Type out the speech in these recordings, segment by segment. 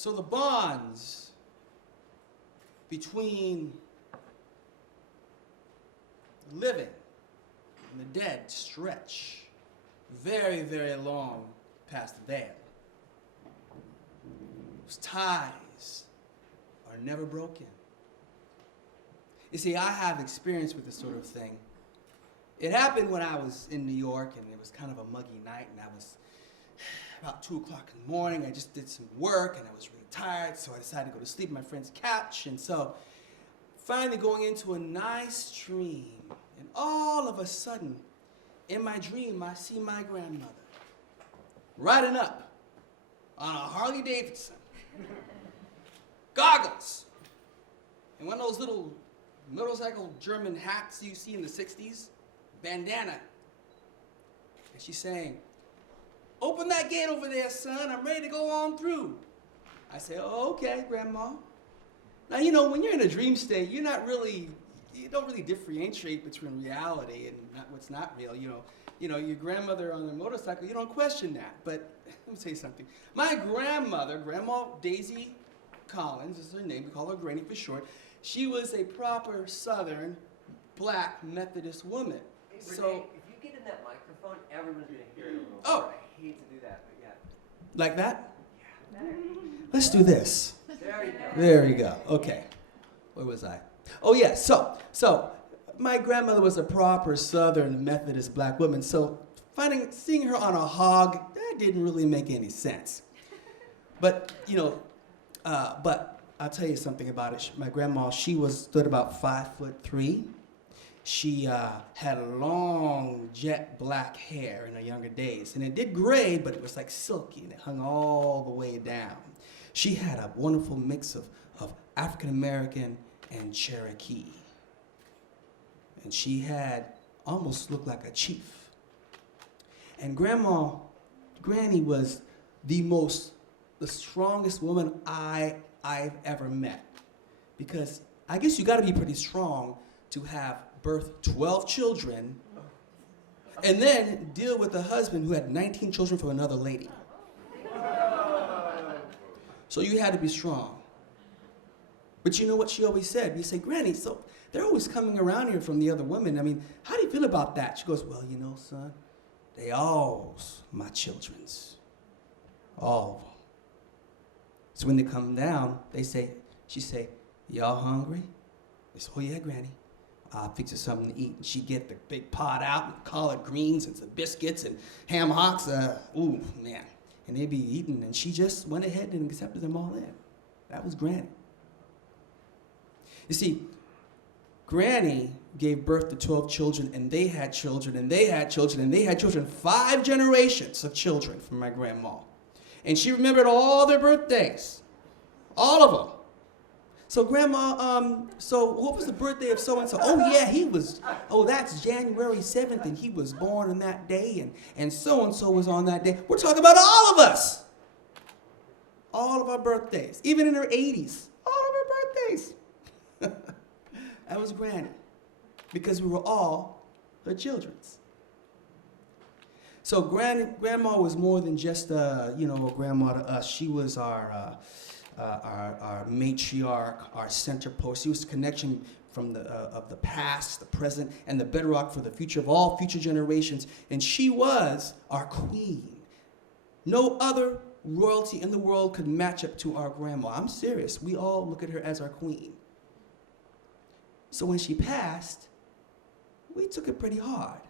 So the bonds between the living and the dead stretch very, very long past the veil. Those ties are never broken. You see, I have experience with this sort of thing. It happened when I was in New York, and it was kind of a muggy night, and I was about 2 o'clock in the morning. I just did some work, and I was really tired, so I decided to go to sleep on my friend's couch. And so, finally going into a nice dream, and all of a sudden, in my dream, I see my grandmother riding up on a Harley Davidson, goggles, and one of those little motorcycle German hats you see in the 60s, bandana. And she's saying, "Open that gate over there, son. I'm ready to go on through." I say, "Oh, okay, Grandma." Now, you know, when you're in a dream state, you don't really differentiate between reality and what's not real. You know, your grandmother on the motorcycle, you don't question that. But let me tell you something. My grandmother, Grandma Daisy Collins is her name. We call her Granny for short. She was a proper Southern black Methodist woman. Hey, So, Rene, if you get in that microphone, everyone's going to hear it a little Oh. more. I hate to do that, but yeah. like that? Yeah. Let's do this. There you go. There we go. Okay. Where was I? Oh, yeah. So my grandmother was a proper Southern Methodist black woman. So seeing her on a hog, that didn't really make any sense. But, but I'll tell you something about it. My grandma, she stood about 5'3". She had long jet black hair in her younger days. And it did gray, but it was like silky, and it hung all the way down. She had a wonderful mix of African-American and Cherokee. And she almost looked like a chief. And Granny was the strongest woman I've ever met. Because I guess you gotta be pretty strong to have birth 12 children and then deal with a husband who had 19 children from another lady. So you had to be strong. But you know what she always said? We say, "Granny, so they're always coming around here from the other women. I mean, how do you feel about that?" She goes, "Well, son, they all my children's. All of them. So when they come down, she say, 'Y'all hungry?' They say, 'Oh yeah, Granny. I'll fix you something to eat.' And she'd get the big pot out and collard greens and some biscuits and ham hocks. Ooh, man. And they'd be eating, and she just went ahead and accepted them all in. That was Granny. You see, Granny gave birth to 12 children, and they had children, and they had children, and they had children. 5 generations of children from my grandma. And she remembered all their birthdays. All of them. So Grandma, so what was the birthday of so-and-so? Oh yeah, that's January 7th, and he was born on that day, and so-and-so was on that day. We're talking about all of us. All of our birthdays, even in her 80s, all of our birthdays. That was Granny, because we were all her children's. So Grandma was more than just a grandma to us. She was our matriarch, our center post. She was the connection from of the past, the present, and the bedrock for the future of all future generations. And she was our queen. No other royalty in the world could match up to our grandma. I'm serious. We all look at her as our queen. So when she passed, we took it pretty hard.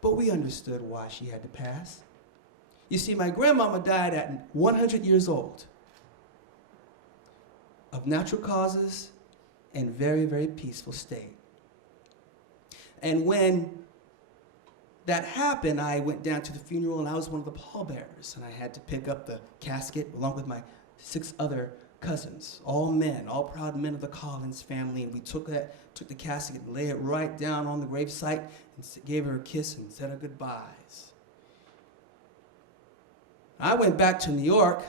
But we understood why she had to pass. You see, my grandmama died at 100 years old of natural causes and very, very peaceful state. And when that happened, I went down to the funeral, and I was one of the pallbearers, and I had to pick up the casket along with my 6 other cousins, all men, all proud men of the Collins family, and we took the casket and laid it right down on the gravesite and gave her a kiss and said our goodbyes. I went back to New York,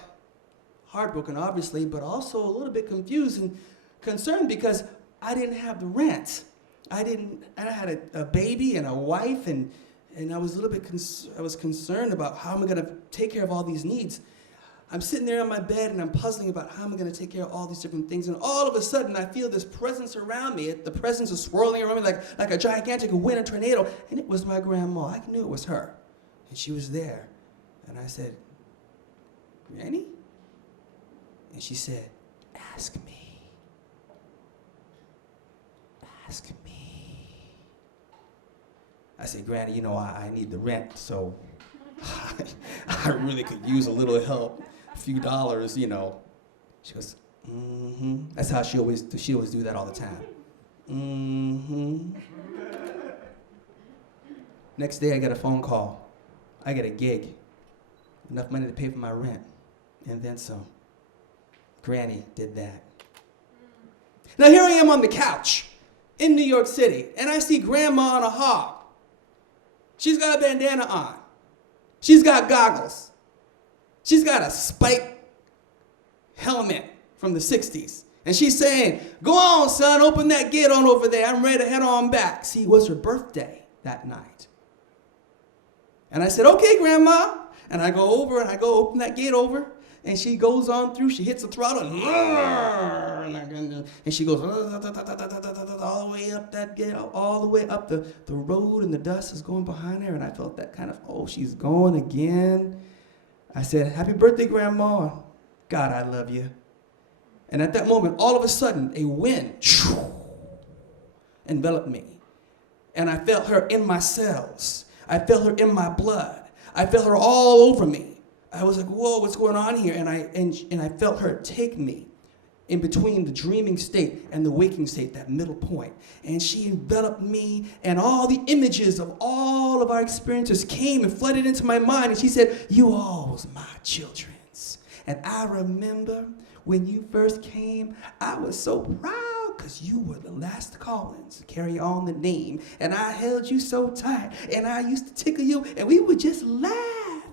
heartbroken obviously, but also a little bit confused and concerned because I didn't have the rent. I had a baby and a wife, and I was a little bit concerned about how am I going to take care of all these needs. I'm sitting there on my bed and I'm puzzling about how am I going to take care of all these different things. And all of a sudden, I feel this presence around me. The presence is swirling around me like a gigantic wind, a tornado. And it was my grandma. I knew it was her. And she was there. And I said, Granny? And she said, ask me. Ask me. I said, Granny, you know, I need the rent, so I really could use a little help, a few dollars, you know. She goes, mm-hmm. That's how she always do that all the time. Mm-hmm. Next day, I get a phone call. I get a gig. Enough money to pay for my rent, and then some. Granny did that. Now here I am on the couch in New York City, and I see Grandma on a hog. She's got a bandana on. She's got goggles. She's got a spike helmet from the 60s. And she's saying, go on, son, open that gate on over there. I'm ready to head on back. See, it was her birthday that night. And I said, okay, Grandma. And I go over and I go open that gate over. And she goes on through. She hits the throttle. And she goes all the way up that gate, all the way up the road. And the dust is going behind her. And I felt that kind of, oh, she's going again. I said, happy birthday, Grandma. God, I love you. And at that moment, all of a sudden, a wind enveloped me. And I felt her in my cells. I felt her in my blood. I felt her all over me. I was like, whoa, what's going on here? And I felt her take me in between the dreaming state and the waking state, that middle point. And she enveloped me, and all the images of all of our experiences came and flooded into my mind. And she said, you all was my children's. And I remember when you first came, I was so proud because you were the last Collins to carry on the name. And I held you so tight, and I used to tickle you, and we would just laugh.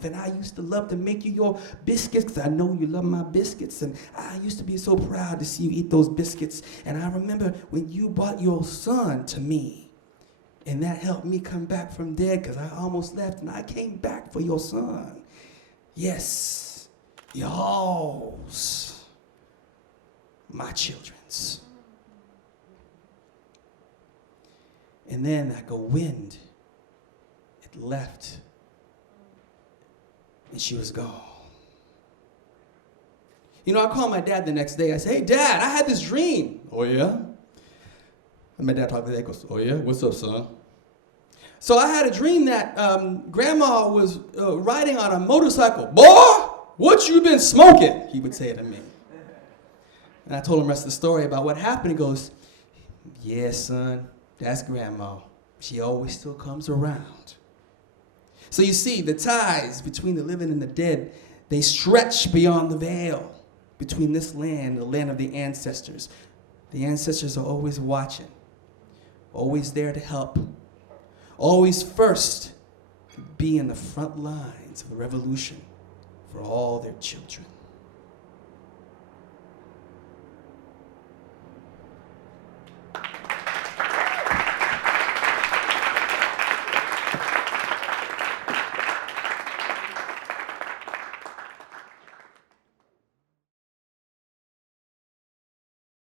And I used to love to make you your biscuits because I know you love my biscuits. And I used to be so proud to see you eat those biscuits. And I remember when you brought your son to me. And that helped me come back from dead because I almost left. And I came back for your son. Yes, y'all's my children's. And then like a wind, it left. And she was gone. You know, I called my dad the next day. I said, hey, Dad, I had this dream. Oh, yeah? And my dad talked to me. He goes, oh, yeah? What's up, son? So I had a dream that Grandma was riding on a motorcycle. Boy, what you been smoking? He would say to me. And I told him the rest of the story about what happened. He goes, yeah, son, that's Grandma. She always still comes around. So you see, the ties between the living and the dead, they stretch beyond the veil between this land and the land of the ancestors. The ancestors are always watching, always there to help, always first to be in the front lines of the revolution for all their children.